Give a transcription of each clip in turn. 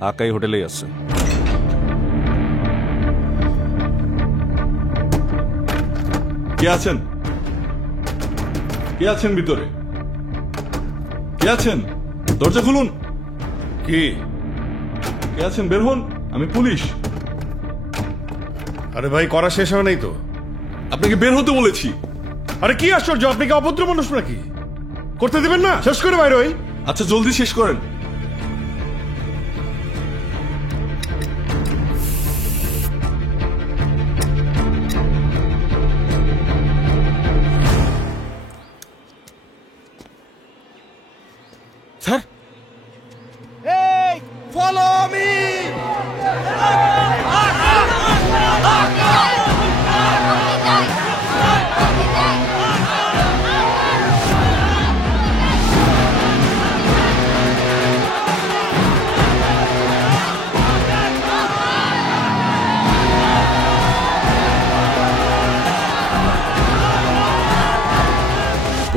আকাই হোটেলেই আছে। কে আছেন? কে আছেন ভিতরে? কে আছেন? দরজা খুলুন। কি? কে আছেন? বের হন, আমি পুলিশ। আরে ভাই, করা শেষ হয় নাই তো। আপনাকে বের হতে বলেছি। আরে কি আশ্চর্য, আপনি কি অভদ্র মানুষ নাকি? করতে দিবেন না? শেষ করে বাইরে হই। আচ্ছা জলদি শেষ করেন। Sir, follow me.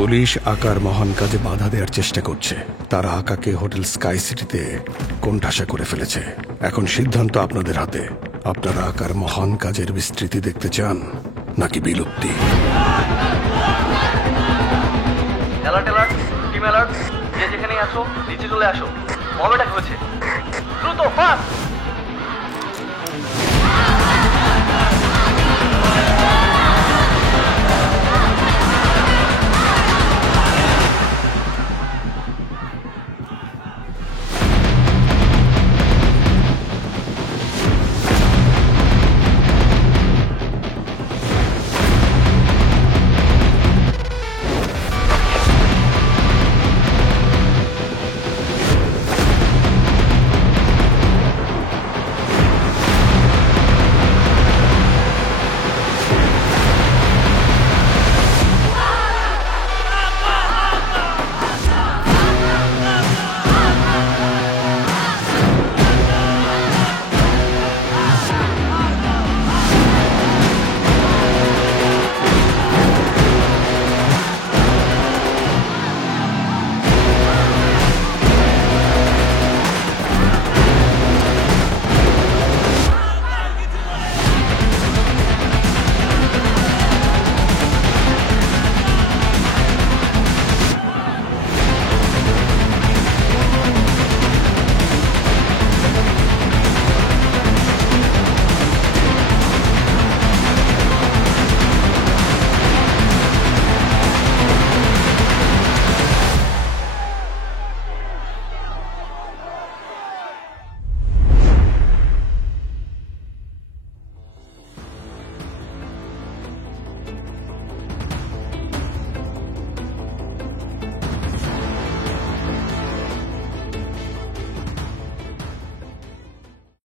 পুলিশ আকার মহান কাজে বাধা দেওয়ার চেষ্টা করছে। তারা আকাকে হোটেল স্কাই সিটিতে কোণঠাসা করে ফেলেছে। এখন সিদ্ধান্ত আপনাদের হাতে। আপনারা আকার মহান কাজের বিস্তৃতি দেখতে চান নাকি বিলুপ্তি? অ্যালার্ট অ্যালার্ট, টিম অ্যালার্ট, যে যেখানেই আসো নিচে চলে আসো। বম অ্যাটাক হয়েছে।